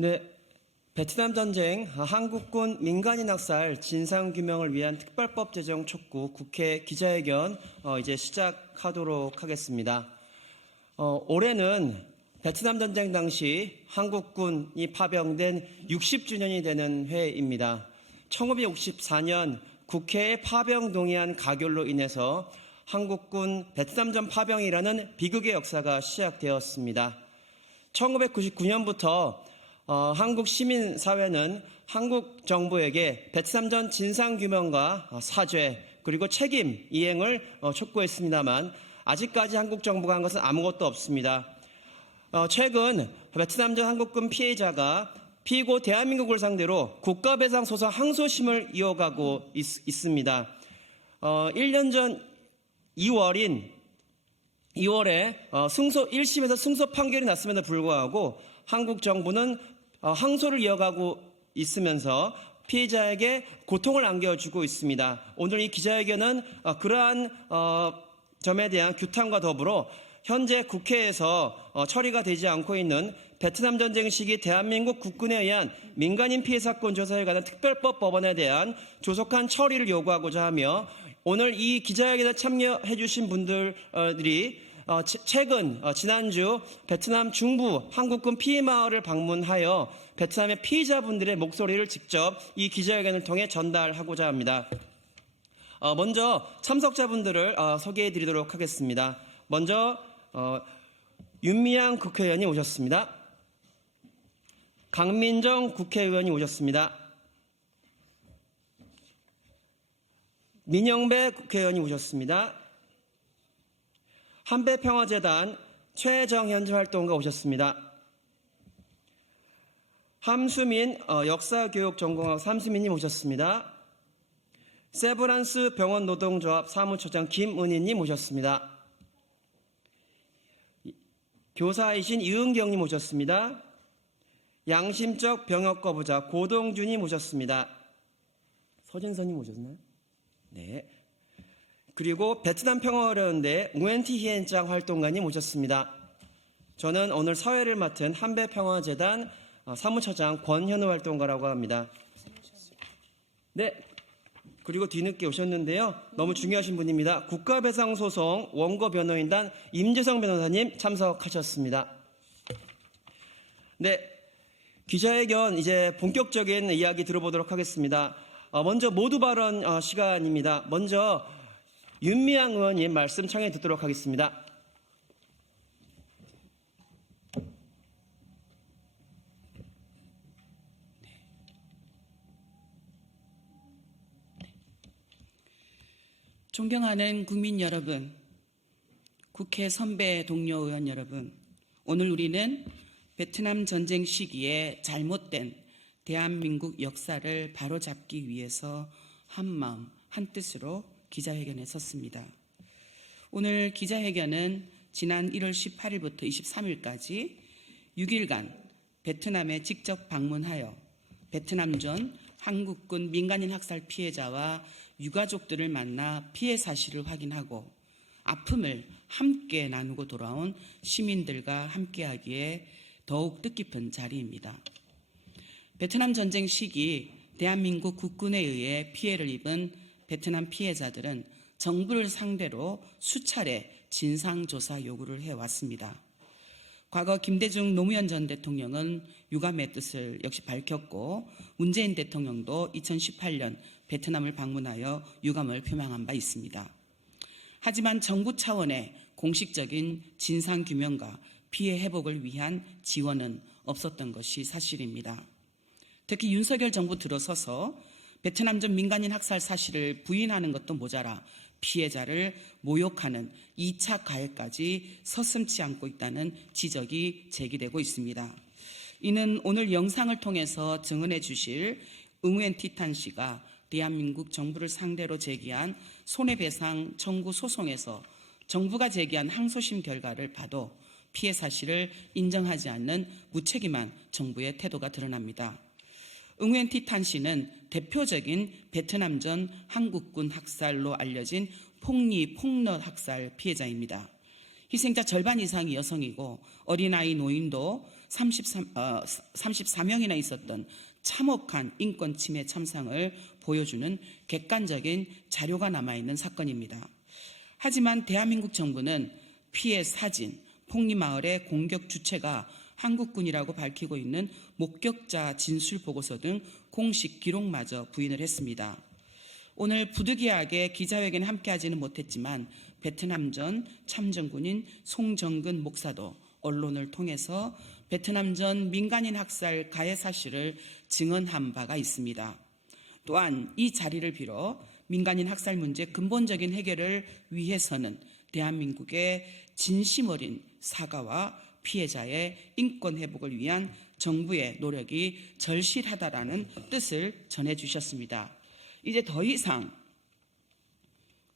네, 베트남 전쟁 한국군 민간인 학살 진상 규명을 위한 특별법 제정 촉구 국회 기자회견 이제 시작하도록 하겠습니다. 올해는 베트남 전쟁 당시 한국군이 파병된 60주년이 되는 해입니다. 1964년 국회에 파병 동의안 가결로 인해서 한국군 베트남전 파병이라는 비극의 역사가 시작되었습니다. 1999년부터 한국 시민사회는 한국 정부에게 베트남전 진상규명과 사죄 그리고 책임 이행을 촉구했습니다만 아직까지 한국 정부가 한 것은 아무것도 없습니다. 최근 베트남전 한국군 피해자가 피고 대한민국을 상대로 국가배상 소송 항소심을 이어가고 있습니다. 1년 전 2월에 승소 1심에서 승소 판결이 났음에도 불구하고 한국 정부는 항소를 이어가고 있으면서 피해자에게 고통을 안겨주고 있습니다. 오늘 이 기자회견은 그러한 점에 대한 규탄과 더불어 현재 국회에서 처리가 되지 않고 있는 베트남 전쟁 시기 대한민국 국군에 의한 민간인 피해 사건 조사에 관한 특별법 법안에 대한 조속한 처리를 요구하고자 하며 오늘 이 기자회견에 참여해 주신 분들이 지난주 베트남 중부 한국군 피해 마을을 방문하여 베트남의 피해자분들의 목소리를 직접 이 기자회견을 통해 전달하고자 합니다. 먼저 참석자분들을 소개해 드리도록 하겠습니다. 먼저 윤미향 국회의원이 오셨습니다. 강민정 국회의원이 오셨습니다. 민영배 국회의원이 오셨습니다. 한배평화재단 최정현 활동가 오셨습니다. 함수민 역사교육전공학 삼수민님 오셨습니다. 세브란스 병원 노동조합 사무처장 김은희님 오셨습니다. 교사이신 이은경님 오셨습니다. 양심적 병역 거부자 고동준님 오셨습니다. 서진선님 오셨나요? 네. 그리고 베트남 평화어려운대 우엔티 히엔짱 활동가님 오셨습니다. 저는 오늘 사회를 맡은 한배평화재단 사무처장 권현우 활동가라고 합니다. 네. 그리고 뒤늦게 오셨는데요. 너무 중요하신 분입니다. 국가배상소송 원고 변호인단 임재성 변호사님 참석하셨습니다. 네. 기자회견 이제 본격적인 이야기 들어보도록 하겠습니다. 먼저 모두 발언 시간입니다. 먼저 윤미향 의원님 말씀 청해 듣도록 하겠습니다. 존경하는 국민 여러분, 국회 선배 동료 의원 여러분, 오늘 우리는 베트남 전쟁 시기에 잘못된 대한민국 역사를 바로잡기 위해서 한마음 한뜻으로 기자회견에 섰습니다. 오늘 기자회견은 지난 1월 18일부터 23일까지 6일간 베트남에 직접 방문하여 베트남전 한국군 민간인 학살 피해자와 유가족들을 만나 피해 사실을 확인하고 아픔을 함께 나누고 돌아온 시민들과 함께하기에 더욱 뜻깊은 자리입니다. 베트남 전쟁 시기 대한민국 국군에 의해 피해를 입은 베트남 피해자들은 정부를 상대로 수차례 진상조사 요구를 해왔습니다. 과거 김대중 노무현 전 대통령은 유감의 뜻을 역시 밝혔고 문재인 대통령도 2018년 베트남을 방문하여 유감을 표명한 바 있습니다. 하지만 정부 차원의 공식적인 진상규명과 피해 회복을 위한 지원은 없었던 것이 사실입니다. 특히 윤석열 정부 들어서서 베트남전 민간인 학살 사실을 부인하는 것도 모자라 피해자를 모욕하는 2차 가해까지 서슴지 않고 있다는 지적이 제기되고 있습니다. 이는 오늘 영상을 통해서 증언해 주실 응우엔 티탄 씨가 대한민국 정부를 상대로 제기한 손해배상 청구 소송에서 정부가 제기한 항소심 결과를 봐도 피해 사실을 인정하지 않는 무책임한 정부의 태도가 드러납니다. 응우엔 티탄 씨는 대표적인 베트남전 한국군 학살로 알려진 폭리 폭럿 학살 피해자입니다. 희생자 절반 이상이 여성이고 어린아이 노인도 34명이나 있었던 참혹한 인권 침해 참상을 보여주는 객관적인 자료가 남아있는 사건입니다. 하지만 대한민국 정부는 피해 사진, 폭리마을의 공격 주체가 한국군이라고 밝히고 있는 목격자 진술 보고서 등 공식 기록마저 부인을 했습니다. 오늘 부득이하게 기자회견에 함께하지는 못했지만 베트남전 참전군인 송정근 목사도 언론을 통해서 베트남전 민간인 학살 가해 사실을 증언한 바가 있습니다. 또한 이 자리를 빌어 민간인 학살 문제 근본적인 해결을 위해서는 대한민국의 진심 어린 사과와 피해자의 인권 회복을 위한 정부의 노력이 절실하다라는 뜻을 전해주셨습니다. 이제 더 이상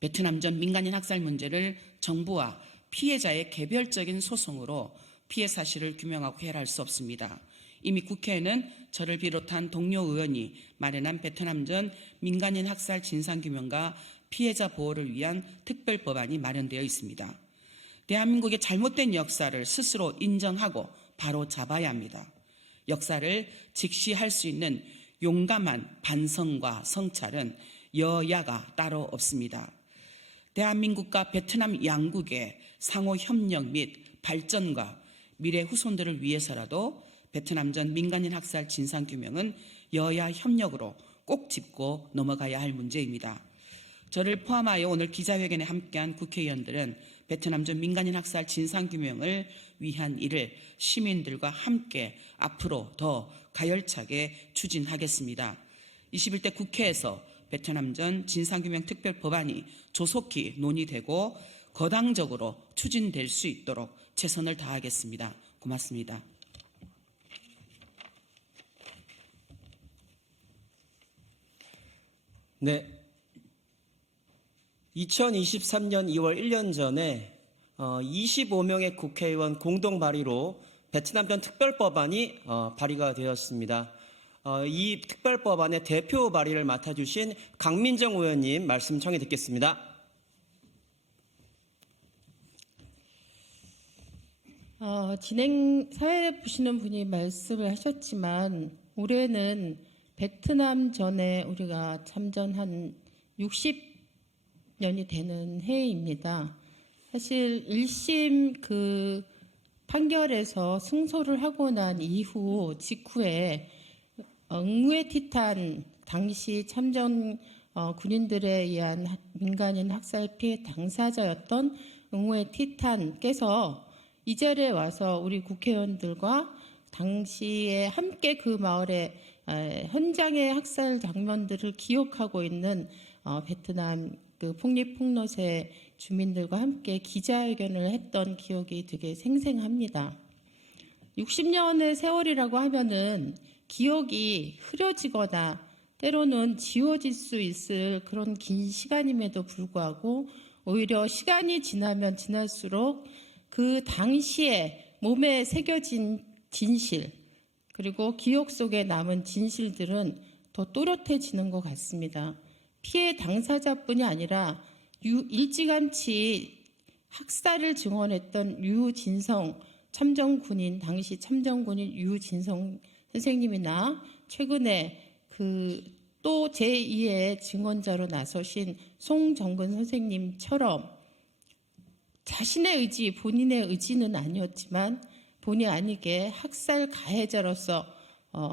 베트남전 민간인 학살 문제를 정부와 피해자의 개별적인 소송으로 피해 사실을 규명하고 해결할 수 없습니다. 이미 국회에는 저를 비롯한 동료 의원이 마련한 베트남전 민간인 학살 진상규명과 피해자 보호를 위한 특별법안이 마련되어 있습니다. 대한민국의 잘못된 역사를 스스로 인정하고 바로 잡아야 합니다. 역사를 직시할 수 있는 용감한 반성과 성찰은 여야가 따로 없습니다. 대한민국과 베트남 양국의 상호 협력 및 발전과 미래 후손들을 위해서라도 베트남전 민간인 학살 진상규명은 여야 협력으로 꼭 짚고 넘어가야 할 문제입니다. 저를 포함하여 오늘 기자회견에 함께한 국회의원들은 베트남전 민간인 학살 진상규명을 위한 일을 시민들과 함께 앞으로 더 가열차게 추진하겠습니다. 21대 국회에서 베트남전 진상규명 특별법안이 조속히 논의되고 거당적으로 추진될 수 있도록 최선을 다하겠습니다. 고맙습니다. 네. 2023년 2월 1년 전에 25명의 국회의원 공동 발의로 베트남전 특별법안이 발의가 되었습니다. 이 특별법안의 대표 발의를 맡아주신 강민정 의원님 말씀 청해 듣겠습니다. 사회 보시는 분이 말씀을 하셨지만 올해는 베트남 전에 우리가 참전한 60년이 되는 해입니다. 사실 1심 그 판결에서 승소를 하고 난 이후 직후에 응우에 티탄 당시 참전 군인들에 의한 민간인 학살 피해 당사자였던 응우에 티탄께서 이 자리에 와서 우리 국회의원들과 당시에 함께 그 마을의 현장의 학살 장면들을 기억하고 있는 베트남 그 폭립폭롯의 주민들과 함께 기자회견을 했던 기억이 되게 생생합니다. 60년의 세월이라고 하면은 기억이 흐려지거나 때로는 지워질 수 있을 그런 긴 시간임에도 불구하고 오히려 시간이 지나면 지날수록 그 당시에 몸에 새겨진 진실 그리고 기억 속에 남은 진실들은 더 또렷해지는 것 같습니다. 피해 당사자뿐이 아니라 일찌감치 학살을 증언했던 유진성 참전군인 당시 참전군인 유진성 선생님이나 최근에 또 제2의 증언자로 나서신 송정근 선생님처럼 자신의 의지, 본인의 의지는 아니었지만 본의 아니게 학살 가해자로서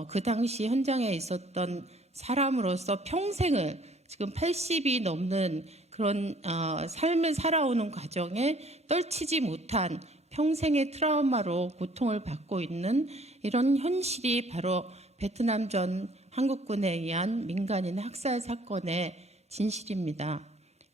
그 당시 현장에 있었던 사람으로서 평생을 지금 80이 넘는 그런 삶을 살아오는 과정에 떨치지 못한 평생의 트라우마로 고통을 받고 있는 이런 현실이 바로 베트남전 한국군에 의한 민간인 학살 사건의 진실입니다.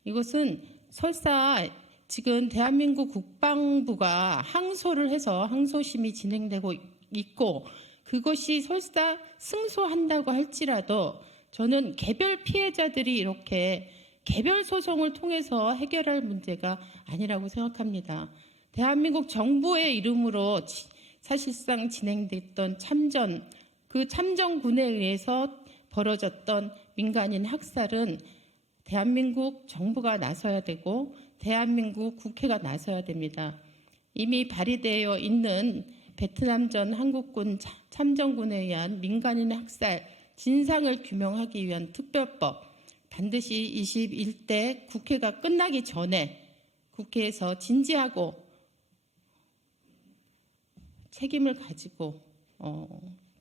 이것은 설사 지금 대한민국 국방부가 항소를 해서 항소심이 진행되고 있고 그것이 설사 승소한다고 할지라도 저는 개별 피해자들이 이렇게 개별 소송을 통해서 해결할 문제가 아니라고 생각합니다. 대한민국 정부의 이름으로 사실상 진행됐던 참전, 그 참전군에 의해서 벌어졌던 민간인 학살은 대한민국 정부가 나서야 되고 대한민국 국회가 나서야 됩니다. 이미 발의되어 있는 베트남전 한국군 참전군에 의한 민간인 학살 진상을 규명하기 위한 특별법 반드시 21대 국회가 끝나기 전에 국회에서 진지하고 책임을 가지고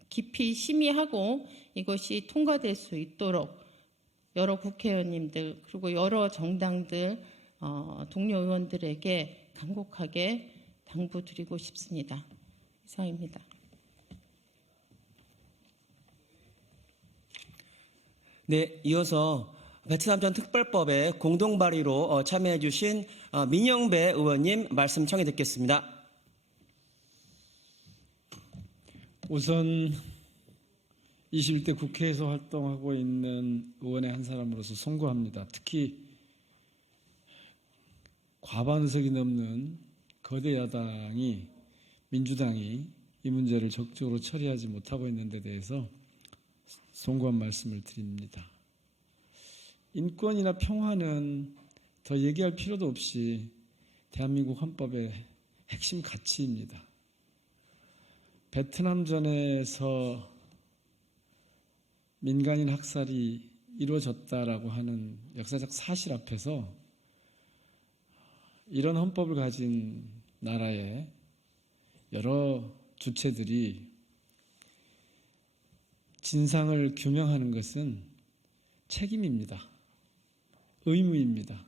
깊이 심의하고 이것이 통과될 수 있도록 여러 국회의원님들 그리고 여러 정당들 동료 의원들에게 간곡하게 당부드리고 싶습니다. 이상입니다. 네, 이어서 베트남전 특별법에 공동 발의로 참여해 주신 민영배 의원님 말씀 청해 듣겠습니다. 우선 21대 국회에서 활동하고 있는 의원의 한 사람으로서 송구합니다. 특히 과반 의석이 넘는 거대 야당이 민주당이 이 문제를 적극적으로 처리하지 못하고 있는 데 대해서 송구한 말씀을 드립니다. 인권이나 평화는 더 얘기할 필요도 없이 대한민국 헌법의 핵심 가치입니다. 베트남전에서 민간인 학살이 이루어졌다라고 하는 역사적 사실 앞에서 이런 헌법을 가진 나라의 여러 주체들이 진상을 규명하는 것은 책임입니다. 의무입니다.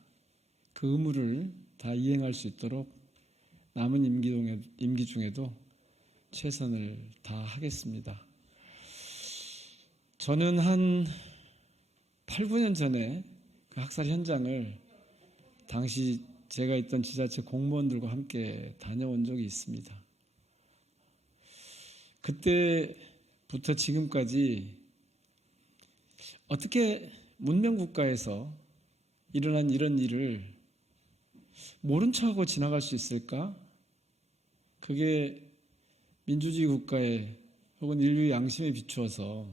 그 의무를 다 이행할 수 있도록 남은 임기 중에도 최선을 다하겠습니다. 저는 한 8, 9년 전에 그 학살 현장을 당시 제가 있던 지자체 공무원들과 함께 다녀온 적이 있습니다. 그때부터 지금까지 어떻게 문명국가에서 일어난 이런 일을 모른 척하고 지나갈 수 있을까? 그게 민주주의 국가에 혹은 인류의 양심에 비추어서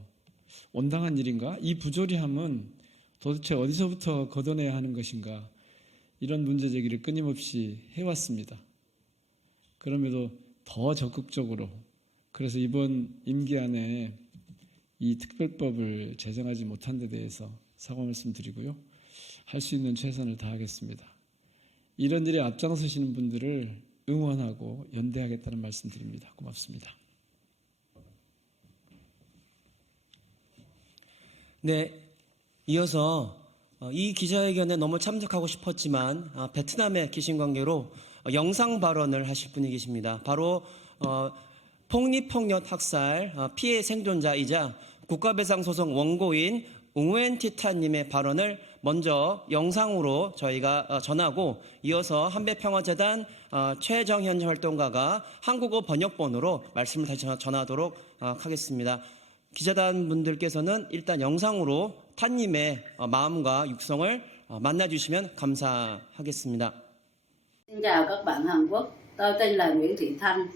온당한 일인가? 이 부조리함은 도대체 어디서부터 걷어내야 하는 것인가? 이런 문제 제기를 끊임없이 해왔습니다. 그럼에도 더 적극적으로 그래서 이번 임기 안에 이 특별법을 제정하지 못한 데 대해서 사과 말씀드리고요. 할 수 있는 최선을 다하겠습니다. 이런 일에 앞장서시는 분들을 응원하고 연대하겠다는 말씀드립니다. 고맙습니다. 네, 이어서 이 기자회견에 너무 참석하고 싶었지만 베트남에 계신 관계로 영상 발언을 하실 분이 계십니다. 바로 폭립폭력 학살 피해 생존자이자 국가배상소송 원고인 웅웬티타님의 발언을 먼저 영상으로 저희가 전하고 이어서 한배평화재단 최정현 활동가가 한국어 번역본으로 말씀을 다시 전하도록 하겠습니다. 기자단 분들께서는 일단 영상으로 타님의 마음과 육성을 만나주시면 감사하겠습니다. Xin chào các bạn Hàn Quốc, tôi tên là Nguyễn Thị Thanh,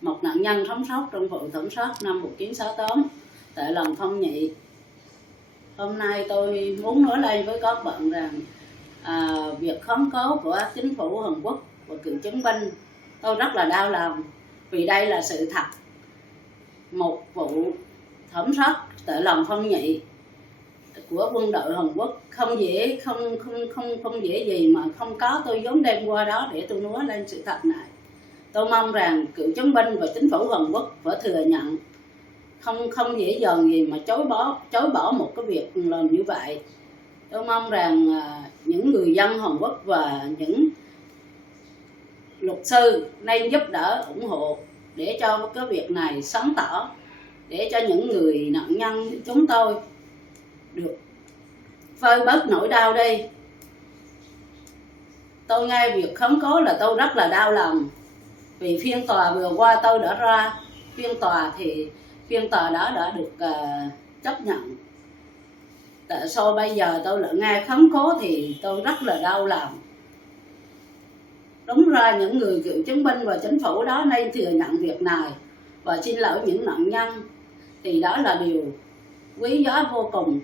một nạn nhân sống sót trong vụ thảm sát năm 1968 tại làng Phong Nhị. Hôm nay tôi muốn nói lên với các bạn rằng việc kháng cáo của chính phủ Hàn Quốc và cựu chiến binh tôi rất là đau lòng vì đây là sự thật. Một vụ thảm sát tại làng Phong Nhị của quân đội Hàn Quốc không dễ gì mà không có tôi vốn đem qua đó để tôi nói lên sự thật này. Tôi mong rằng cựu chiến binh và chính phủ Hàn Quốc phải thừa nhận không dễ dàng gì mà chối bỏ một cái việc làm như vậy. Tôi mong rằng những người dân Hàn Quốc và những luật sư nên giúp đỡ ủng hộ để cho cái việc này sáng tỏ, để cho những người nạn nhân chúng tôi được vơi bớt nỗi đau đi. Tôi nghe việc kháng cáo là tôi rất là đau lòng vì phiên tòa vừa qua tôi đã ra phiên tòa đó đã được chấp nhận. Tại sao bây giờ tôi lại nghe kháng cáo thì tôi rất là đau lòng. Đúng ra những người cựu chiến binh và chính phủ đó nên thừa nhận việc này và xin lỗi những nạn nhân, thì đó là điều quý giá vô cùng.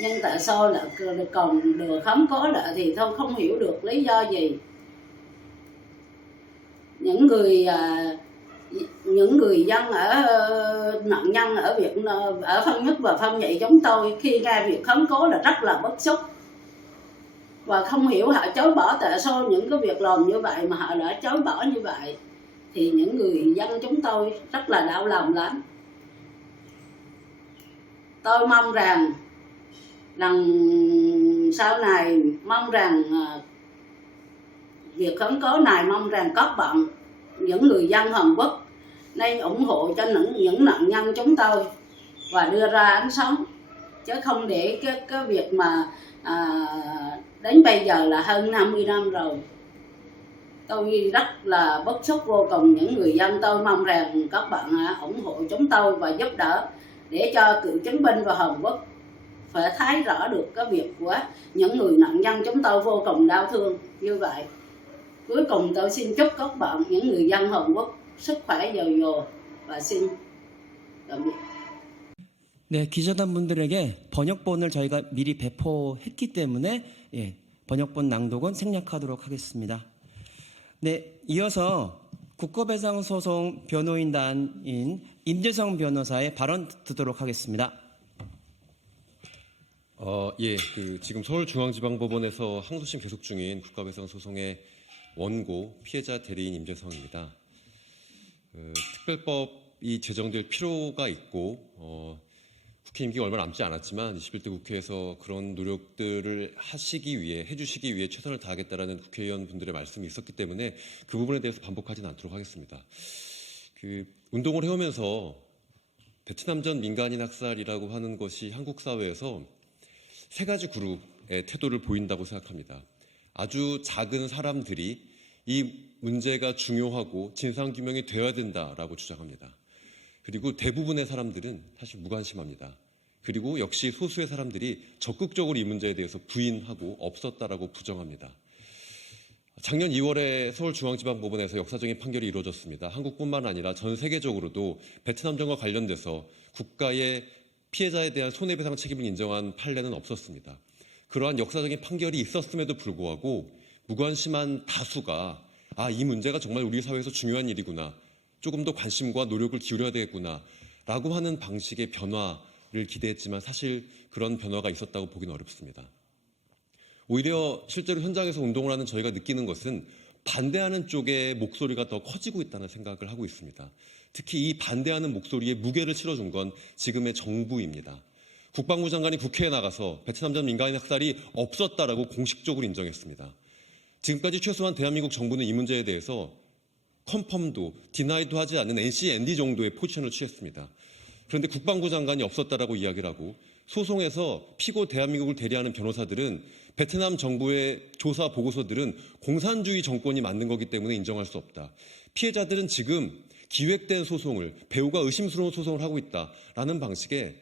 Nhưng tại sao lại còn được kháng cáo lại thì tôi không hiểu được lý do gì. Những người những người dân ở nạn nhân ở ở Phong Nhất và Phong Nhị chúng tôi khi nghe việc khống cố là rất là bức xúc và không hiểu họ chối bỏ tại sao những cái việc làm như vậy mà họ đã chối bỏ như vậy, thì những người dân chúng tôi rất là đau lòng lắm. Tôi mong rằng sau này mong rằng việc khống cố này mong rằng các bạn những người dân Hàn Quốc nên ủng hộ cho những nạn nhân chúng tôi và đưa ra ánh sáng, chứ không để cái việc mà đến bây giờ là hơn 50 năm rồi. Tôi rất là bức xúc vô cùng. Những người dân tôi mong rằng các bạn ủng hộ chúng tôi và giúp đỡ để cho cựu chiến binh và Hàn Quốc phải thấy rõ được cái việc của những người nạn nhân chúng tôi vô cùng đau thương như vậy. Cuối cùng tôi xin chúc các bạn những người dân Hàn Quốc sức khỏe dồi dào và xin tạm biệt. 네, 기자단분들에게 번역본을 저희가 미리 배포했기 때문에 번역본 낭독은 생략하도록 하겠습니다. 네, 이어서 국가배상소송 변호인단인 임재성 변호사의 발언 듣도록 하겠습니다. 예, 지금 서울중앙지방법원에서 항소심 계속 중인 국가배상소송의 원고 피해자 대리인 임재성입니다. 특별법이 제정될 필요가 있고 국회 임기가 얼마 남지 않았지만 21대 국회에서 그런 노력들을 해주시기 위해 최선을 다하겠다라는 국회의원분들의 말씀이 있었기 때문에 그 부분에 대해서 반복하지는 않도록 하겠습니다. 운동을 해오면서 베트남전 민간인 학살이라고 하는 것이 한국 사회에서 세 가지 그룹의 태도를 보인다고 생각합니다. 아주 작은 사람들이 이 문제가 중요하고 진상규명이 되어야 된다라고 주장합니다. 그리고 대부분의 사람들은 사실 무관심합니다. 그리고 역시 소수의 사람들이 적극적으로 이 문제에 대해서 부인하고 없었다라고 부정합니다. 작년 2월에 서울중앙지방법원에서 역사적인 판결이 이루어졌습니다. 한국뿐만 아니라 전 세계적으로도 베트남전과 관련돼서 국가의 피해자에 대한 손해배상 책임을 인정한 판례는 없었습니다. 그러한 역사적인 판결이 있었음에도 불구하고 무관심한 다수가 이 문제가 정말 우리 사회에서 중요한 일이구나, 조금 더 관심과 노력을 기울여야 되겠구나 라고 하는 방식의 변화를 기대했지만 사실 그런 변화가 있었다고 보기는 어렵습니다. 오히려 실제로 현장에서 운동을 하는 저희가 느끼는 것은 반대하는 쪽의 목소리가 더 커지고 있다는 생각을 하고 있습니다. 특히 이 반대하는 목소리에 무게를 실어준 건 지금의 정부입니다. 국방부 장관이 국회에 나가서 베트남전 민간인 학살이 없었다라고 공식적으로 인정했습니다. 지금까지 최소한 대한민국 정부는 이 문제에 대해서 컨펌도 디나이도 하지 않는 NC&D 정도의 포지션을 취했습니다. 그런데 국방부 장관이 없었다라고 이야기를 하고 소송에서 피고 대한민국을 대리하는 변호사들은 베트남 정부의 조사 보고서들은 공산주의 정권이 만든 거기 때문에 인정할 수 없다. 피해자들은 지금 기획된 소송을, 배우가 의심스러운 소송을 하고 있다라는 방식의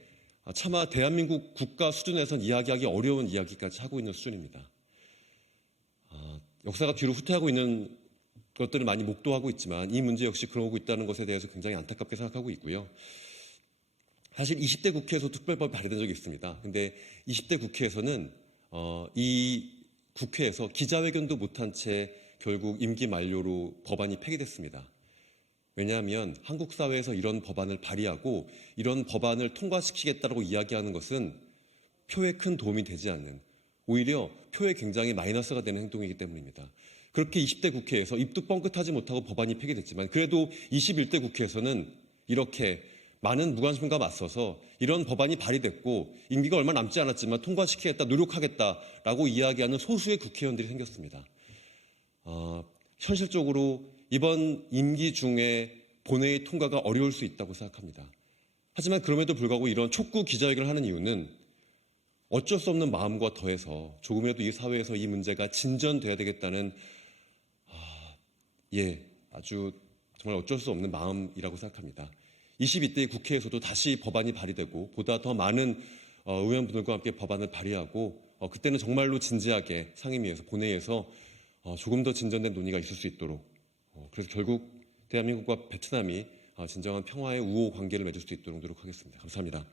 차마 대한민국 국가 수준에선 이야기하기 어려운 이야기까지 하고 있는 수준입니다. 역사가 뒤로 후퇴하고 있는 것들을 많이 목도하고 있지만 이 문제 역시 그러고 있다는 것에 대해서 굉장히 안타깝게 생각하고 있고요. 사실 20대 국회에서 특별법이 발의된 적이 있습니다. 근데 20대 국회에서는 이 국회에서 기자회견도 못한 채 결국 임기 만료로 법안이 폐기됐습니다. 왜냐하면 한국 사회에서 이런 법안을 발의하고 이런 법안을 통과시키겠다고 이야기하는 것은 표에 큰 도움이 되지 않는, 오히려 표에 굉장히 마이너스가 되는 행동이기 때문입니다. 그렇게 20대 국회에서 입도 뻥끗하지 못하고 법안이 폐기됐지만 그래도 21대 국회에서는 이렇게 많은 무관심과 맞서서 이런 법안이 발의됐고 임기가 얼마 남지 않았지만 통과시키겠다, 노력하겠다라고 이야기하는 소수의 국회의원들이 생겼습니다. 현실적으로 이번 임기 중에 본회의 통과가 어려울 수 있다고 생각합니다. 하지만 그럼에도 불구하고 이런 촉구 기자회견을 하는 이유는 어쩔 수 없는 마음과 더해서 조금이라도 이 사회에서 이 문제가 진전돼야 되겠다는 아주 정말 어쩔 수 없는 마음이라고 생각합니다. 22대 국회에서도 다시 법안이 발의되고 보다 더 많은 의원분들과 함께 법안을 발의하고 그때는 정말로 진지하게 상임위에서, 본회의에서 조금 더 진전된 논의가 있을 수 있도록, 그래서 결국 대한민국과 베트남이 진정한 평화의 우호 관계를 맺을 수 있도록 노력하겠습니다. 감사합니다.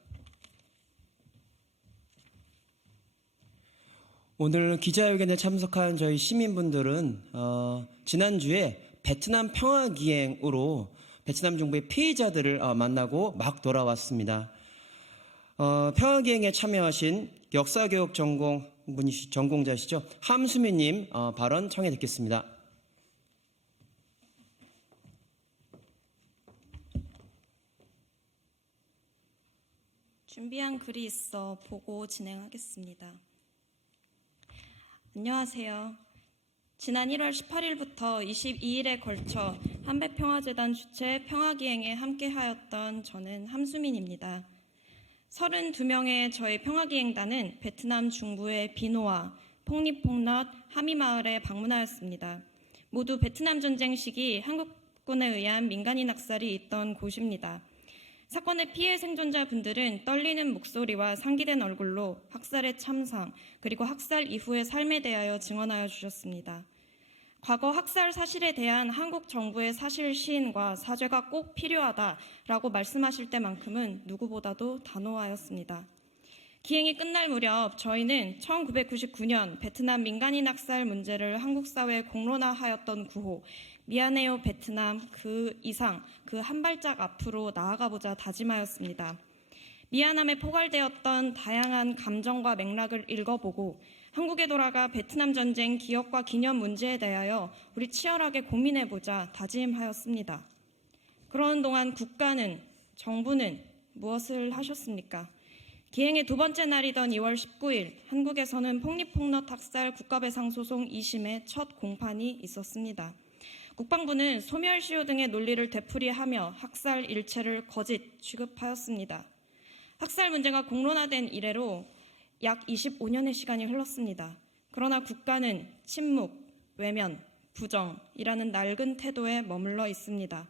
오늘 기자회견에 참석한 저희 시민분들은 지난주에 베트남 평화기행으로 베트남 정부의 피해자들을 만나고 막 돌아왔습니다. 평화기행에 참여하신 역사교육 전공자시죠. 함수민님 발언 청해 듣겠습니다. 준비한 글이 있어 보고 진행하겠습니다. 안녕하세요. 지난 1월 18일부터 22일에 걸쳐 한백평화재단 주최 평화기행에 함께하였던 저는 함수민입니다. 32명의 저희 평화기행단은 베트남 중부의 비노아, 폭립폭넛, 하미마을에 방문하였습니다. 모두 베트남 전쟁 시기 한국군에 의한 민간인 학살이 있던 곳입니다. 사건의 피해 생존자분들은 떨리는 목소리와 상기된 얼굴로 학살의 참상 그리고 학살 이후의 삶에 대하여 증언하여 주셨습니다. 과거 학살 사실에 대한 한국 정부의 사실 시인과 사죄가 꼭 필요하다라고 말씀하실 때만큼은 누구보다도 단호하였습니다. 기행이 끝날 무렵 저희는 1999년 베트남 민간인 학살 문제를 한국 사회에 공론화하였던 구호 미안해요 베트남 그 이상 그 한 발짝 앞으로 나아가보자 다짐하였습니다. 미안함에 포괄되었던 다양한 감정과 맥락을 읽어보고 한국에 돌아가 베트남 전쟁 기억과 기념 문제에 대하여 우리 치열하게 고민해보자 다짐하였습니다. 그러는 동안 국가는, 정부는 무엇을 하셨습니까? 기행의 두 번째 날이던 2월 19일 한국에서는 폭립폭넛 학살 국가배상소송 2심의 첫 공판이 있었습니다. 국방부는 소멸시효 등의 논리를 되풀이하며 학살 일체를 거짓 취급하였습니다. 학살 문제가 공론화된 이래로 약 25년의 시간이 흘렀습니다. 그러나 국가는 침묵, 외면, 부정이라는 낡은 태도에 머물러 있습니다.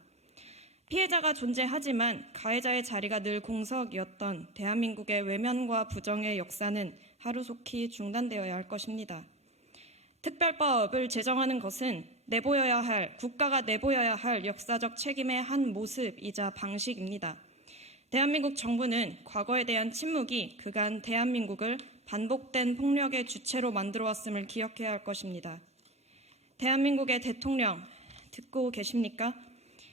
피해자가 존재하지만 가해자의 자리가 늘 공석이었던 대한민국의 외면과 부정의 역사는 하루속히 중단되어야 할 것입니다. 특별법을 제정하는 것은 국가가 내보여야 할 역사적 책임의 한 모습이자 방식입니다. 대한민국 정부는 과거에 대한 침묵이 그간 대한민국을 반복된 폭력의 주체로 만들어 왔음을 기억해야 할 것입니다. 대한민국의 대통령 듣고 계십니까?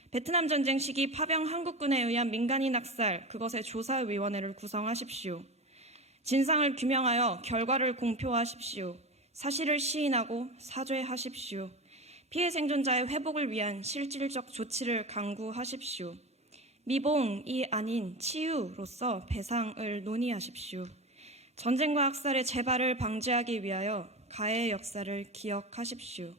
베트남 전쟁 시기 파병 한국군에 의한 민간인 학살, 그것의 조사위원회를 구성하십시오. 진상을 규명하여 결과를 공표하십시오. 사실을 시인하고 사죄하십시오. 피해 생존자의 회복을 위한 실질적 조치를 강구하십시오. 미봉이 아닌 치유로서 배상을 논의하십시오. 전쟁과 학살의 재발을 방지하기 위하여 가해의 역사를 기억하십시오.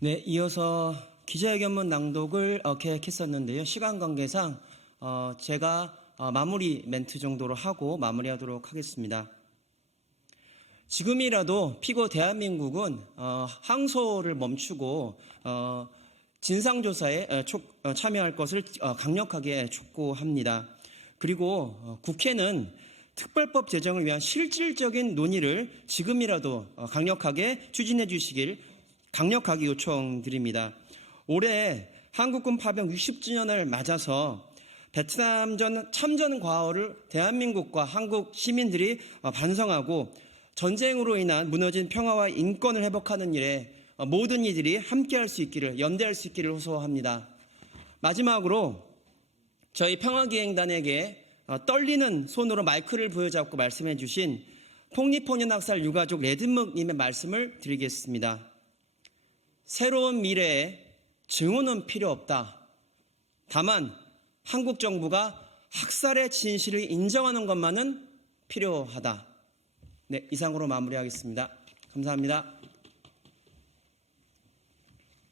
네, 이어서 기자회견문 낭독을 계획했었는데요. 시간 관계상 제가 마무리 멘트 정도로 하고 마무리하도록 하겠습니다. 지금이라도 피고 대한민국은 항소를 멈추고 진상조사에 참여할 것을 강력하게 촉구합니다. 그리고 국회는 특별법 제정을 위한 실질적인 논의를 지금이라도 강력하게 추진해 주시길 강력하게 요청드립니다. 올해 한국군 파병 60주년을 맞아서 베트남전 참전 과오를 대한민국과 한국 시민들이 반성하고 전쟁으로 인한 무너진 평화와 인권을 회복하는 일에 모든 이들이 함께할 수 있기를, 연대할 수 있기를 호소합니다. 마지막으로 저희 평화기행단에게 떨리는 손으로 마이크를 부여잡고 말씀해 주신 폭립폭력학살 유가족 레드묵님의 말씀을 드리겠습니다. 새로운 미래에 증오는 필요 없다. 다만 한국 정부가 학살의 진실을 인정하는 것만은 필요하다. 네, 이상으로 마무리하겠습니다. 감사합니다.